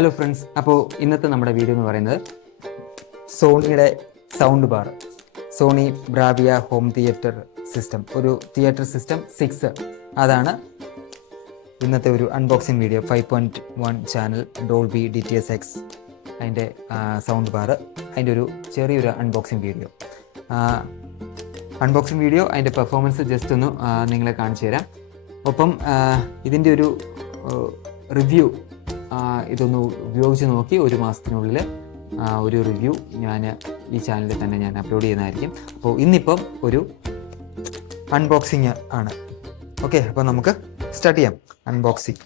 Hello friends, അപ്പോൾ ഇന്നത്തെ നമ്മുടെ വീഡിയോ എന്ന് പറയുന്നത് സോണിയുടെ sound bar, Sony Bravia home theatre system, ഒരു തിയേറ്റർ സിസ്റ്റം 6, അതാണ് ഇന്നത്തെ ഒരു unboxing video. 5.1 channel Dolby DTS:X അതിൻ്റെ സൗണ്ട് ബാർ, അതിൻ്റെ ഒരു ചെറിയൊരു അൺബോക്സിങ് വീഡിയോ. അതിൻ്റെ പെർഫോമൻസ് ജസ്റ്റ് ഒന്ന് നിങ്ങളെ കാണിച്ചു തരാം. ഒപ്പം ഇതിൻ്റെ ഒരു റിവ്യൂ, ഇതൊന്ന് ഉപയോഗിച്ച് നോക്കി 1 മാസത്തിനുള്ളിൽ ഒരു റിവ്യൂ ഞാൻ ഈ ചാനലിൽ തന്നെ ഞാൻ അപ്ലോഡ് ചെയ്യുന്നതായിരിക്കും. അപ്പോൾ ഇന്നിപ്പം ഒരു അൺബോക്സിങ് ആണ്. ഓക്കെ, അപ്പോൾ നമുക്ക് സ്റ്റാർട്ട് ചെയ്യാം അൺബോക്സിങ്.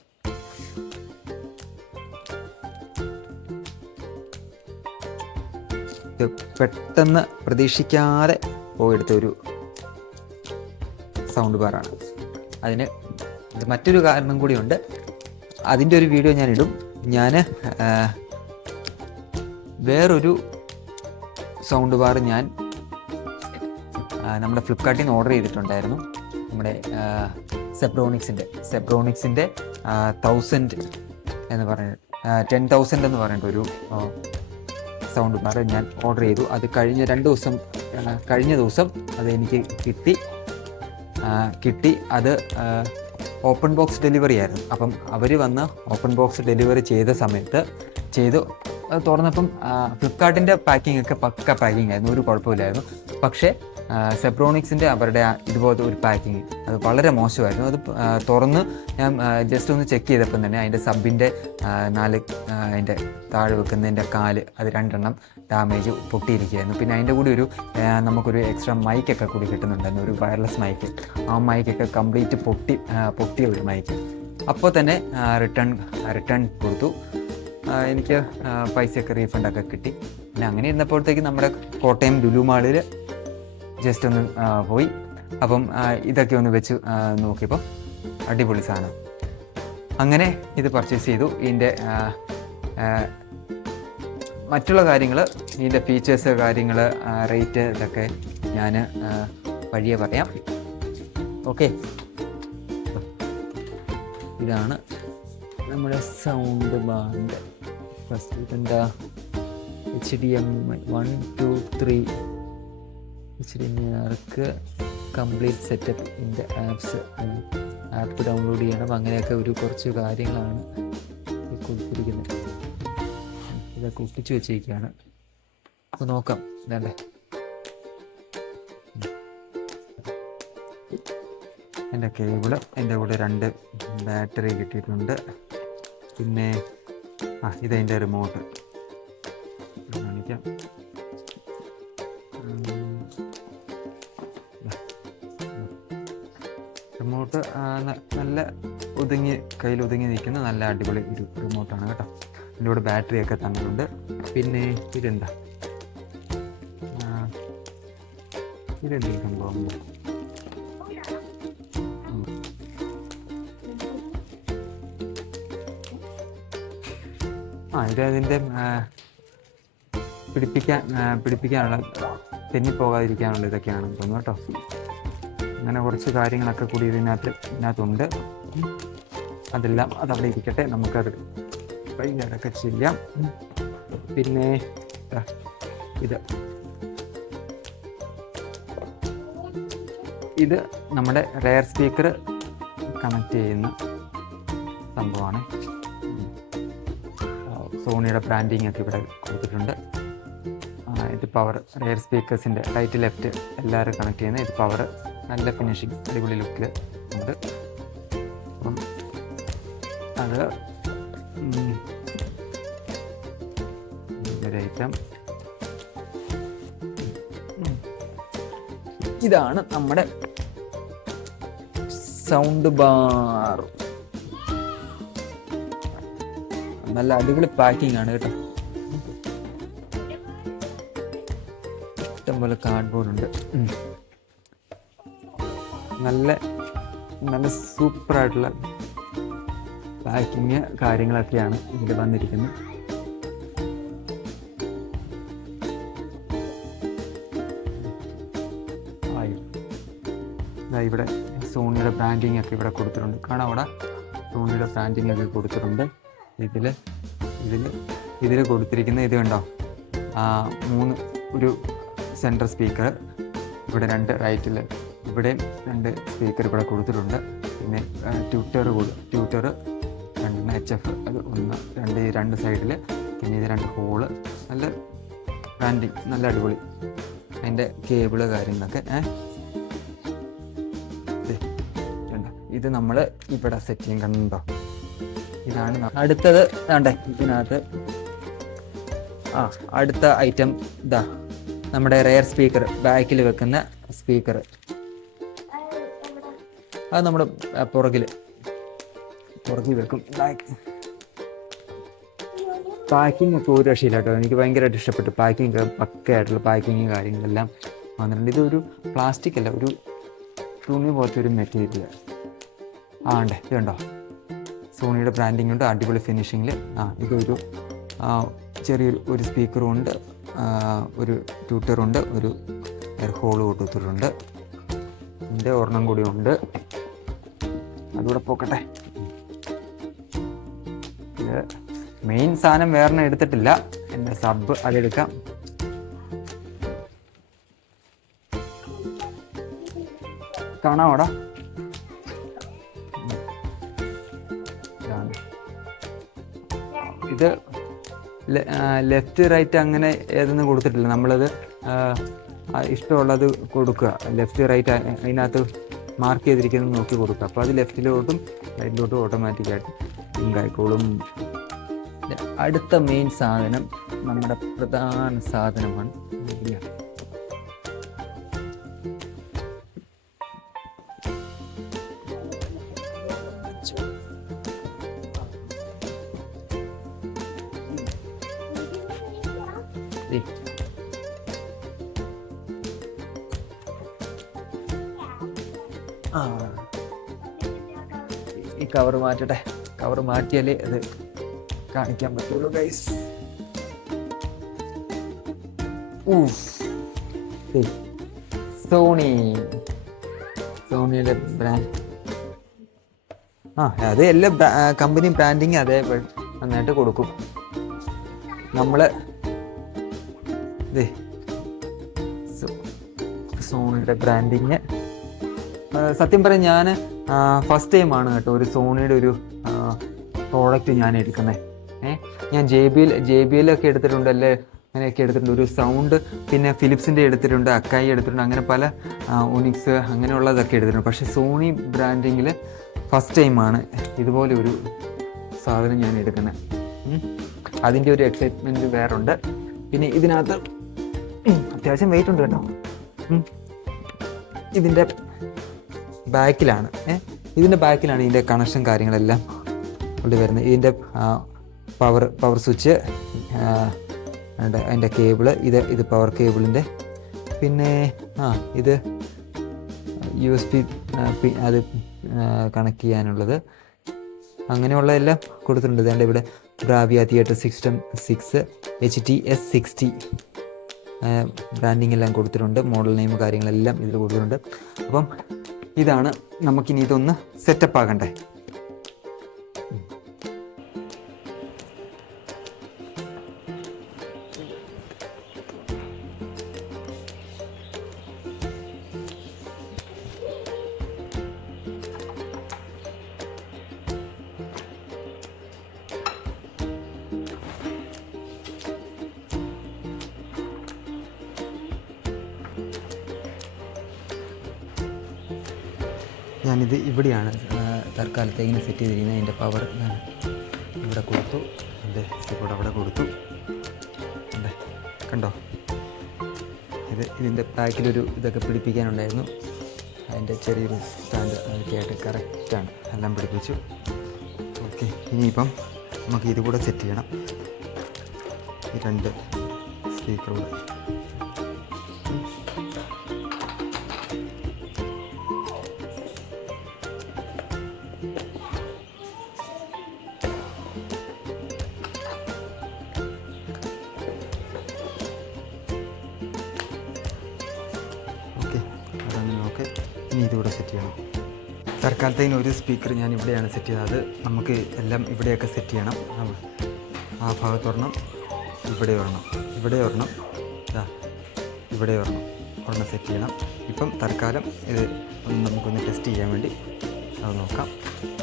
ഇത് പെട്ടെന്ന് പ്രതീക്ഷിക്കാതെ പോയെടുത്തൊരു സൗണ്ട് ബാറാണ്. അതിന് മറ്റൊരു കാരണം കൂടിയുണ്ട്. അതിൻ്റെ ഒരു വീഡിയോ ഞാൻ ഇടും. ഞാൻ വേറൊരു സൗണ്ട് ബാർ ഞാൻ നമ്മുടെ ഫ്ലിപ്കാർട്ടിൽ നിന്ന് ഓർഡർ ചെയ്തിട്ടുണ്ടായിരുന്നു. നമ്മുടെ സെബ്രോണിക്സിൻ്റെ 1000 എന്ന് പറഞ്ഞിട്ട് 10,000 എന്ന് പറഞ്ഞിട്ട് ഒരു സൗണ്ട് ബാർ ഞാൻ ഓർഡർ ചെയ്തു. അത് കഴിഞ്ഞ ദിവസം അത് എനിക്ക് കിട്ടി. അത് ഓപ്പൺ ബോക്സ് ഡെലിവറി ആയിരുന്നു. അപ്പം അവർ വന്ന് ഓപ്പൺ ബോക്സ് ഡെലിവറി ചെയ്ത സമയത്ത് തുറന്നപ്പം ഫ്ലിപ്കാർട്ടിൻ്റെ പാക്കിംഗ് ഒക്കെ പക്ക പാക്കിംഗ് ആയിരുന്നു, ഒരു കുഴപ്പമില്ലായിരുന്നു. പക്ഷേ സെബ്രോണിക്സിൻ്റെ അവരുടെ ഇതുപോലത്തെ ഒരു പാക്കിങ് അത് വളരെ മോശമായിരുന്നു. അത് തുറന്ന് ഞാൻ ജസ്റ്റ് ഒന്ന് ചെക്ക് ചെയ്തപ്പം തന്നെ അതിൻ്റെ സബിൻ്റെ 4 അതിൻ്റെ താഴെ വെക്കുന്നതിൻ്റെ കാല് അത് 2 ഡാമേജ് പൊട്ടിയിരിക്കുകയായിരുന്നു. പിന്നെ അതിൻ്റെ കൂടി നമുക്കൊരു എക്സ്ട്രാ മൈക്കൊക്കെ കൂടി കിട്ടുന്നുണ്ടായിരുന്നു, ഒരു വയർലെസ് മൈക്ക്. ആ മൈക്കൊക്കെ കംപ്ലീറ്റ് പൊട്ടിയ ഒരു മൈക്ക്. അപ്പോൾ തന്നെ റിട്ടേൺ കൊടുത്തു. എനിക്ക് പൈസയൊക്കെ റീഫണ്ടൊക്കെ കിട്ടി. പിന്നെ അങ്ങനെ ഇരുന്നപ്പോഴത്തേക്ക് നമ്മുടെ കോട്ടയം ലുലു മാളിൽ ജസ്റ്റ് ഒന്ന് പോയി. അപ്പം ഇതൊക്കെ ഒന്ന് വെച്ച് നോക്കിയപ്പോൾ അടിപൊളി സാധനം. അങ്ങനെ ഇത് പർച്ചേസ് ചെയ്തു. ഇതിൻ്റെ മറ്റുള്ള കാര്യങ്ങൾ, ഇതിൻ്റെ ഫീച്ചേഴ്സ്, കാര്യങ്ങൾ, റേറ്റ്, ഇതൊക്കെ ഞാൻ വഴിയെ പറയാം. ഓക്കെ, ഇതാണ് നമ്മുടെ സൗണ്ട് ബാറിൻ്റെ ഫസ്റ്റ്. ഇതെന്താ HDMI 1 2 3 HDMI കംപ്ലീറ്റ് സെറ്റപ്പ്. ഇതിൻ്റെ ആപ്പ് ഡൗൺലോഡ് ചെയ്യണം. അങ്ങനെയൊക്കെ കുറച്ച് കാര്യങ്ങളാണ് കൊടുത്തിരിക്കുന്നത്. ഇതൊക്കെ ഒട്ടിച്ച് വെച്ചിരിക്കുകയാണ്. അപ്പോൾ നോക്കാം. ഇതല്ലേ എൻ്റെ കേബിള്, എൻ്റെ കൂടെ 2 ബാറ്ററി കിട്ടിയിട്ടുണ്ട്. പിന്നെ ഇതതിൻ്റെ റിമോട്ട് കാണിക്കാം. റിമോട്ട് നല്ല കയ്യിൽ ഒതുങ്ങി നിൽക്കുന്ന നല്ല അടിപൊളി ഒരു റിമോട്ടാണ് കേട്ടോ. എൻ്റെ കൂടെ ബാറ്ററിയൊക്കെ തന്നിട്ടുണ്ട്. പിന്നെ ഇതെന്താ ഈ സംഭവം ഇതതിൻ്റെ പിടിപ്പിക്കാനുള്ള, തെന്നിപ്പോകാതിരിക്കാനുള്ള ഇതൊക്കെയാണെന്ന് തോന്നുന്നു കേട്ടോ. അങ്ങനെ കുറച്ച് കാര്യങ്ങളൊക്കെ കൂടി ഇതിനകത്തുണ്ട്. അതെല്ലാം അതവിടെ ഇരിക്കട്ടെ, നമുക്കത് വൈകുന്നേരമൊക്കെ ചെയ്യാം. പിന്നെ ഇത് നമ്മുടെ റെയർ സ്പീക്കർ കണക്ട് ചെയ്യുന്ന സംഭവമാണ്. സോണിയുടെ ബ്രാൻഡിങ് ഒക്കെ ഇവിടെ കൊടുത്തിട്ടുണ്ട്. ഇത് പവർ, റെയർ സ്പീക്കേഴ്സിൻ്റെ റൈറ്റ് ലെഫ്റ്റ് എല്ലാവരും കണക്ട് ചെയ്യുന്നത്. ഇത് പവർ, നല്ല ഫിനിഷിങ്, അടിപൊളി ലുക്കിൽ ഉണ്ട്. അപ്പം അത് ഒരു ഐറ്റം. ഇതാണ് നമ്മുടെ സൗണ്ട് ബാർ. നല്ല അടിപൊളി പാക്കിംഗ് ആണ് കേട്ടോ. ഇഷ്ടംപോലെ കാർഡ്ബോർഡ് ഉണ്ട്. നല്ല സൂപ്പറായിട്ടുള്ള പാക്കിങ് കാര്യങ്ങളൊക്കെയാണ് ഇതിൽ വന്നിരിക്കുന്നത്. ഇവിടെ സോണിയുടെ ബ്രാൻഡിങ് ഒക്കെ ഇവിടെ കൊടുത്തിട്ടുണ്ട്. കാണാം, അവിടെ സോണിയുടെ ബ്രാൻഡിങ് ഒക്കെ കൊടുത്തിട്ടുണ്ട്. ഇതിൽ ഇതിൽ കൊടുത്തിരിക്കുന്ന ഇത് കണ്ടോ, 3 ഒരു സെൻട്രൽ സ്പീക്കർ ഇവിടെ, 2 റൈറ്റിൽ ഇവിടെയും 2 സ്പീക്കർ ഇവിടെ കൊടുത്തിട്ടുണ്ട്. പിന്നെ ട്യൂട്ടർ 2 HF, അത് 1 2 സൈഡിൽ. പിന്നെ ഇത് 2 ഹോള്, നല്ല ബ്രാൻഡിങ്, നല്ല അടിപൊളി. അതിൻ്റെ കേബിള് കാര്യങ്ങളൊക്കെ ഇത് നമ്മൾ ഇവിടെ സെറ്റ് ചെയ്യും. കണ്ടോ, ഇതാണ് അടുത്തത്. വേണ്ടേ ഇതിനകത്ത് അടുത്ത ഐറ്റം ഇതാ, നമ്മുടെ റെയർ സ്പീക്കർ, ബാക്കിൽ വെക്കുന്ന സ്പീക്കർ. അത് നമ്മുടെ പുറകിൽ വെക്കും. പാക്കിംഗ് ഒക്കെ ഒരു രക്ഷയില്ല കേട്ടോ, എനിക്ക് ഭയങ്കരമായിട്ട് ഇഷ്ടപ്പെട്ടു. പാക്കിംഗ് പക്കയായിട്ടുള്ള പാക്കിങ് കാര്യങ്ങളെല്ലാം വന്നിട്ടുണ്ട്. ഇതൊരു പ്ലാസ്റ്റിക് അല്ല, ഒരു തുണി പോലത്തെ ഒരു മെറ്റീരിയൽ. ഇത് കണ്ടോ, സോണിയുടെ ബ്രാൻഡിങ് ഉണ്ട്, അടിപൊളി ഫിനിഷിങ്ങിൽ. ഇതൊരു ചെറിയൊരു സ്പീക്കറും ഉണ്ട്, ഒരു ട്യൂട്ടറുണ്ട്, ഒരു എയർ ഹോള് കൊടുത്തിട്ടുണ്ട്. ഇതിൻ്റെ ഒരെണ്ണം കൂടി ഉണ്ട്, അതുകൂടെ പോക്കട്ടെ. ഇത് മെയിൻ സാധനം വേറെ എടുത്തിട്ടില്ല, എൻ്റെ സബ് അതെടുക്കാം. കാണാമോടാ, ഇത് ലെഫ്റ്റ് റൈറ്റ് അങ്ങനെ ഏതൊന്നും കൊടുത്തിട്ടില്ല. നമ്മളത് ഇഷ്ടമുള്ളത് കൊടുക്കുക. ലെഫ്റ്റ് റൈറ്റ് അതിനകത്ത് മാർക്ക് ചെയ്തിരിക്കുന്നത് നോക്കി കൊടുക്കുക. അപ്പോൾ അത് ലെഫ്റ്റിലോട്ടും റൈറ്റിലോട്ടും ഓട്ടോമാറ്റിക്കായിട്ട് ലിങ്ക് ആയിക്കോളും. അടുത്ത മെയിൻ സാധനം, നമ്മുടെ പ്രധാന സാധനമാണ് മീഡിയ. ഈ കവർ മാറ്റട്ടെ, കവർ മാറ്റിയാലേ അത് കാണിക്കാൻ പറ്റുള്ളൂ ഗൈസ്. സോണിയുടെ ബ്രാൻഡ്, അത് എല്ലാ കമ്പനി ബ്രാൻഡിങ് അതേ നന്നായിട്ട് കൊടുക്കും. നമ്മള് സോണിയുടെ ബ്രാൻഡിങ്, സത്യം പറയാം ഞാൻ ഫസ്റ്റ് ടൈമാണ് കേട്ടോ ഒരു സോണിയുടെ ഒരു പ്രോഡക്റ്റ് ഞാൻ എടുക്കുന്നത്. ഞാൻ JBL ഒക്കെ എടുത്തിട്ടുണ്ട്, അല്ലേ അങ്ങനെയൊക്കെ എടുത്തിട്ടുണ്ട്. ഒരു സൗണ്ട്, പിന്നെ ഫിലിപ്സിൻ്റെ എടുത്തിട്ടുണ്ട്, അക്കായി എടുത്തിട്ടുണ്ട്, അങ്ങനെ പല ഒനിക്സ് അങ്ങനെയുള്ളതൊക്കെ എടുത്തിട്ടുണ്ട്. പക്ഷേ സോണി ബ്രാൻഡിങ്ങിൽ ഫസ്റ്റ് ടൈമാണ് ഇതുപോലെ ഒരു സാധനം ഞാൻ എടുക്കുന്നത്. അതിൻ്റെ ഒരു എക്സൈറ്റ്മെൻറ്റ് വേറുണ്ട്. പിന്നെ ഇതിനകത്ത് അത്യാവശ്യം വെയിറ്റ് ഉണ്ട് കേട്ടോ. ഇതിൻ്റെ ബാക്കിലാണ് ഇതിൻ്റെ കണക്ഷൻ കാര്യങ്ങളെല്ലാം കൊണ്ട് വരുന്നത്. ഇതിൻ്റെ പവർ സ്വിച്ച്, അതിൻ്റെ കേബിള്, ഇത് പവർ കേബിളിൻ്റെ, പിന്നെ ഇത് USB അത് കണക്ട് ചെയ്യാനുള്ളത്, അങ്ങനെയുള്ള എല്ലാം കൊടുത്തിട്ടുണ്ട്. ഇതാണ്ട് ഇവിടെ Bravia theatre system 6 HTS60 branding എല്ലാം കൊടുത്തിട്ടുണ്ട്. മോഡൽ നെയിം കാര്യങ്ങളെല്ലാം ഇതിൽ കൊടുത്തിട്ടുണ്ട്. അപ്പം ഇതാണ് നമുക്കിനി ഇതൊന്ന് സെറ്റപ്പ് ആകണ്ടേ. ഞാനിത് ഇവിടെയാണ് തൽക്കാലത്ത് ഇങ്ങനെ സെറ്റ് ചെയ്തിരിക്കുന്നത്. അതിൻ്റെ പവർ ഞാൻ ഇവിടെ കൊടുത്തു, എൻ്റെ കൂടെ അവിടെ കൊടുത്തു. കണ്ടോ, ഇതിൻ്റെ ബാക്കിലൊരു ഇതൊക്കെ പിടിപ്പിക്കാനുണ്ടായിരുന്നു. അതിൻ്റെ ചെറിയൊരു സ്റ്റാൻഡ് അതൊക്കെ ആയിട്ട് കറക്റ്റാണ്, എല്ലാം പിടിപ്പിച്ചു. ഓക്കെ, ഇനിയിപ്പം നമുക്ക് ഇതുകൂടെ സെറ്റ് ചെയ്യണം, ഈ 2 സ്പീക്കറുകൂടെ. ഇനി ഇതിവിടെ സെറ്റ് ചെയ്യണം. തൽക്കാലത്തേന് ഒരു സ്പീക്കർ ഞാൻ ഇവിടെയാണ് സെറ്റ് ചെയ്തത്. നമുക്ക് എല്ലാം ഇവിടെയൊക്കെ സെറ്റ് ചെയ്യണം. ആ ഭാഗത്തൊരെണ്ണം, ഇവിടെ ഒരെണ്ണം, ഇവിടെ ഒരെണ്ണം, ഇവിടെ ഒരെണ്ണം സെറ്റ് ചെയ്യണം. ഇപ്പം തൽക്കാലം ഇത് നമുക്കൊന്ന് ടെസ്റ്റ് ചെയ്യാൻ വേണ്ടി അത് നോക്കാം.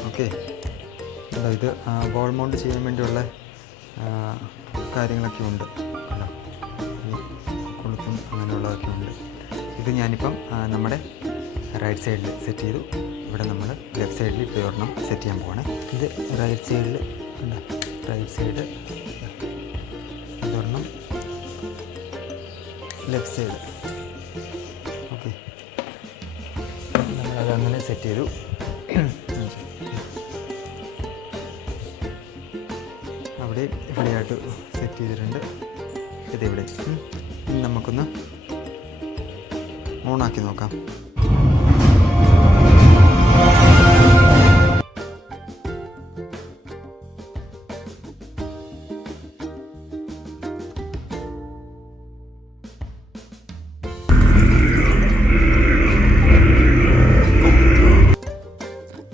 ഓക്കെ, ഇത് ബോൾ മൗണ്ട് ചെയ്യാൻ വേണ്ടിയുള്ള കാര്യങ്ങളൊക്കെ ഉണ്ട്, കൊളുത്തും അങ്ങനെയുള്ളതൊക്കെ ഉണ്ട്. ഇത് ഞാനിപ്പം നമ്മുടെ റൈറ്റ് സൈഡിൽ സെറ്റ് ചെയ്തു. ഇവിടെ നമ്മൾ ലെഫ്റ്റ് സൈഡിൽ ഇപ്പോൾ ഒരെണ്ണം സെറ്റ് ചെയ്യാൻ പോകണേ. ഇത് റൈറ്റ് സൈഡിൽ, റൈറ്റ് സൈഡ് ഇതൊരെണ്ണം, ലെഫ്റ്റ് സൈഡ്. ഓക്കെ, നമ്മളതങ്ങനെ സെറ്റ് ചെയ്തു. അവിടെ ഇവിടെയായിട്ട് സെറ്റ് ചെയ്തിട്ടുണ്ട്. ഇതിവിടെ നമുക്കൊന്ന് ഓണാക്കി നോക്കാം.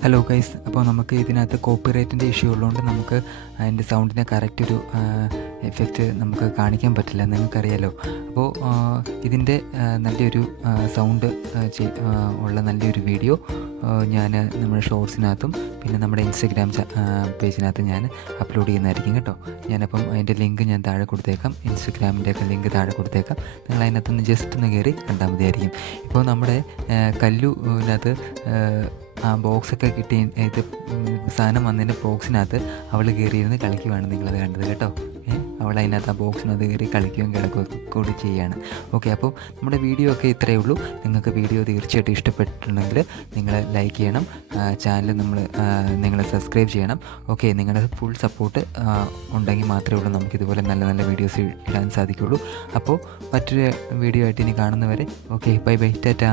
ഹലോ ഗൈസ്, അപ്പോൾ നമുക്ക് ഇതിനകത്ത് കോപ്പിറൈറ്റിൻ്റെ ഇഷ്യൂ ഉള്ളതുകൊണ്ട് നമുക്ക് അതിൻ്റെ സൗണ്ടിനെ കറക്റ്റ് ഒരു എഫക്റ്റ് നമുക്ക് കാണിക്കാൻ പറ്റില്ല, നിങ്ങൾക്കറിയാലോ. അപ്പോൾ ഇതിൻ്റെ നല്ലൊരു സൗണ്ട് ഉള്ള നല്ലൊരു വീഡിയോ ഞാൻ നമ്മുടെ ഷോർട്സിനകത്തും പിന്നെ നമ്മുടെ ഇൻസ്റ്റഗ്രാം പേജിനകത്ത് ഞാൻ അപ്ലോഡ് ചെയ്യുന്നതായിരിക്കും കേട്ടോ. ഞാനപ്പം അതിൻ്റെ ലിങ്ക് ഞാൻ താഴെ കൊടുത്തേക്കാം, ഇൻസ്റ്റഗ്രാമിൻ്റെയൊക്കെ ലിങ്ക് താഴെ കൊടുത്തേക്കാം. നിങ്ങൾ അതിനകത്തുനിന്ന് ജസ്റ്റ് ഒന്ന് കയറി കണ്ടാൽ മതിയായിരിക്കും. ഇപ്പോൾ നമ്മുടെ കല്ലുവിനകത്ത് ആ ബോക്സൊക്കെ കിട്ടി, ഇത് സാധനം വന്നതിൻ്റെ ബോക്സിനകത്ത് അവൾ കയറിയിരുന്ന് കളിക്കുവാണ്, നിങ്ങളത് കണ്ടത് കേട്ടോ. അവൾ അതിനകത്ത് ആ ബോക്സിനകത്ത് കയറി കളിക്കുകയും കിടക്കുകയും കൂടി ചെയ്യുകയാണ്. ഓക്കെ, അപ്പോൾ നമ്മുടെ വീഡിയോ ഒക്കെ ഇത്രയേ ഉള്ളൂ. നിങ്ങൾക്ക് വീഡിയോ തീർച്ചയായിട്ടും ഇഷ്ടപ്പെട്ടിട്ടുണ്ടെങ്കിൽ നിങ്ങൾ ലൈക്ക് ചെയ്യണം, ചാനൽ നിങ്ങൾ സബ്സ്ക്രൈബ് ചെയ്യണം. ഓക്കെ, നിങ്ങളുടെ ഫുൾ സപ്പോർട്ട് ഉണ്ടെങ്കിൽ മാത്രമേ ഉള്ളൂ നമുക്കിതുപോലെ നല്ല നല്ല വീഡിയോസ് ഇടാൻ സാധിക്കുള്ളൂ. അപ്പോൾ മറ്റൊരു വീഡിയോ ആയിട്ട് ഇനി കാണുന്നവരെ ഓക്കെ, ബൈ ബൈ, ടാറ്റാ.